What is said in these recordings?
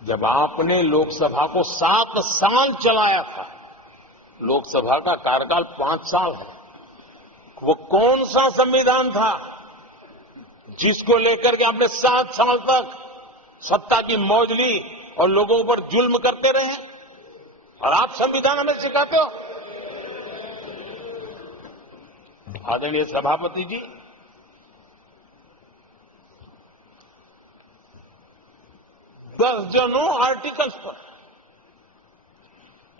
जब आपने लोकसभा को 7 साल चलाया था, लोकसभा का कार्यकाल 5 साल है, वो कौन सा संविधान था जिसको लेकर के आपने 7 साल तक सत्ता की मौज ली और लोगों पर जुल्म करते रहे? और आप संविधान हमें सिखाते हो? आदरणीय सभापति जी, दर्जनों आर्टिकल्स पर,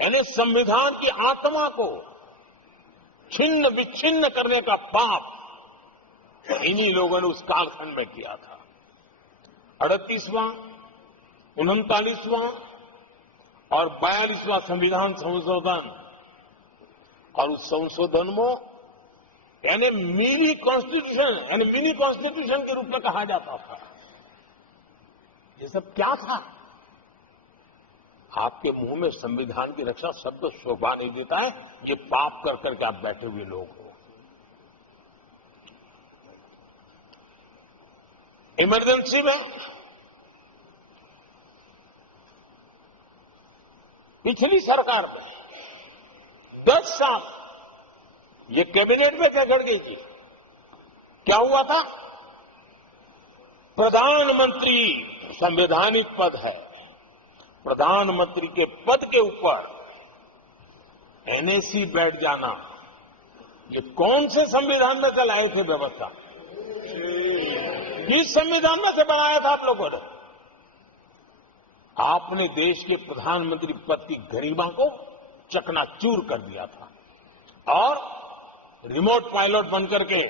यानी संविधान की आत्मा को छिन्न विच्छिन्न करने का पाप इन्हीं लोगों ने उस कालखंड में किया था। 38वां, 39वां और 42वां संविधान संशोधन, और उस संशोधन में यानी मिनी कॉन्स्टिट्यूशन के रूप में कहा जाता था। ये सब क्या था? आपके मुंह में संविधान की रक्षा शब्द शोभा नहीं देता है। ये पाप कर करके आप बैठे हुए लोग हो। इमरजेंसी में पिछली सरकार में 10 साल ये कैबिनेट में क्या घट गई थी? क्या हुआ था? प्रधानमंत्री संवैधानिक पद है, प्रधानमंत्री के पद के ऊपर एनएसी बैठ जाना, ये कौन से संविधान में कल आए थे व्यवस्था? किस संविधान में से बनाया था आप लोगों ने? आपने देश के प्रधानमंत्री पद की गरिमा को चकनाचूर कर दिया था और रिमोट पायलट बनकर के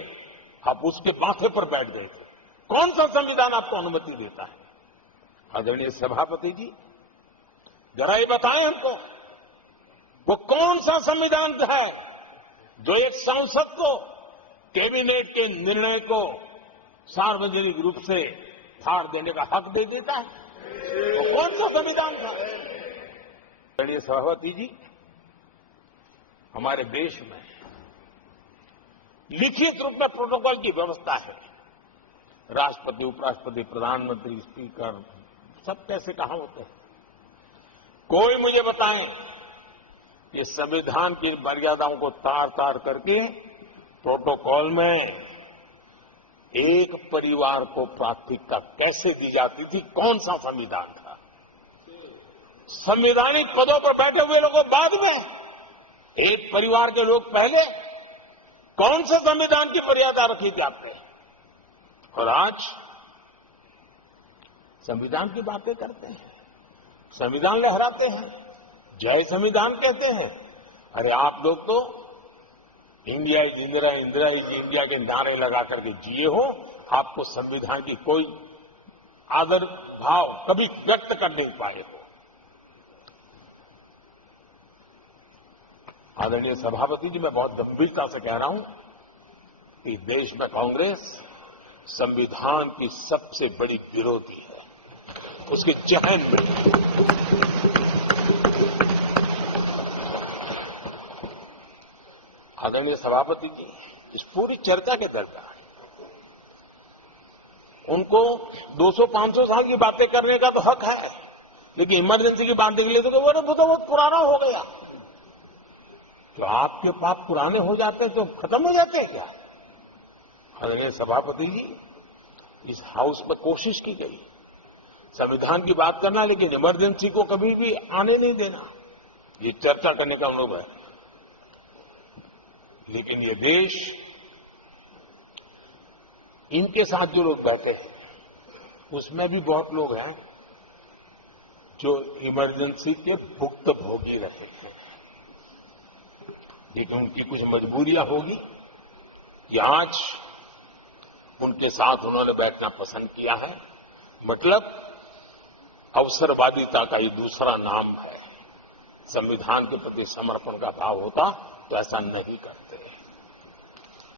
आप उसके माथे पर बैठ गए थे। कौन सा संविधान आपको अनुमति देता है? आदरणीय सभापति जी, जरा ये बताएं हमको, वो कौन सा संविधान है जो एक सांसद को कैबिनेट के निर्णय को सार्वजनिक रूप से फाड़ देने का हक दे देता है? वो कौन सा संविधान था? आदरणीय सभापति जी, हमारे देश में लिखित रूप में प्रोटोकॉल की व्यवस्था है। राष्ट्रपति, उपराष्ट्रपति, प्रधानमंत्री, स्पीकर सब कैसे कहां होते हैं? कोई मुझे बताएं, ये संविधान की मर्यादाओं को तार तार करके प्रोटोकॉल में एक परिवार को प्राथमिकता कैसे दी जाती थी? कौन सा संविधान था? संवैधानिक पदों पर बैठे हुए लोगों बाद में, एक परिवार के लोग पहले। कौन से संविधान की मर्यादा रखी थी आपने? और आज संविधान की बातें करते हैं, संविधान लहराते हैं, जय संविधान कहते हैं। अरे आप लोग तो India is Indira, Indira is India के नारे लगा करके जिए हो। आपको संविधान की कोई आदर भाव कभी व्यक्त कर नहीं पाए हो। आदरणीय सभापति जी, मैं बहुत गंभीरता से कह रहा हूं कि देश में कांग्रेस संविधान की सबसे बड़ी विरोधी है, उसके चहन में। आदरणीय सभापति जी, इस पूरी चर्चा के दरमियान उनको 200-500 साल की बातें करने का तो हक है, लेकिन इमरजेंसी की बात के लिए तो वो बहुत पुराना हो गया। तो आपके पाप पुराने हो जाते हैं तो खत्म हो जाते हैं क्या? आदरणीय सभापति जी, इस हाउस में कोशिश की गई संविधान की बात करना, लेकिन इमरजेंसी को कभी भी आने नहीं देना, ये चर्चा करने का अनुभव है। लेकिन ये देश, इनके साथ जो लोग बैठे हैं उसमें भी बहुत लोग हैं जो इमरजेंसी के भुक्तभोगी रहे हैं, लेकिन उनकी कुछ मजबूरियां होगी कि आज उनके साथ उन्होंने बैठना पसंद किया है। मतलब अवसरवादिता का ये दूसरा नाम है। संविधान के प्रति समर्पण का भाव होता तो ऐसा नहीं करते।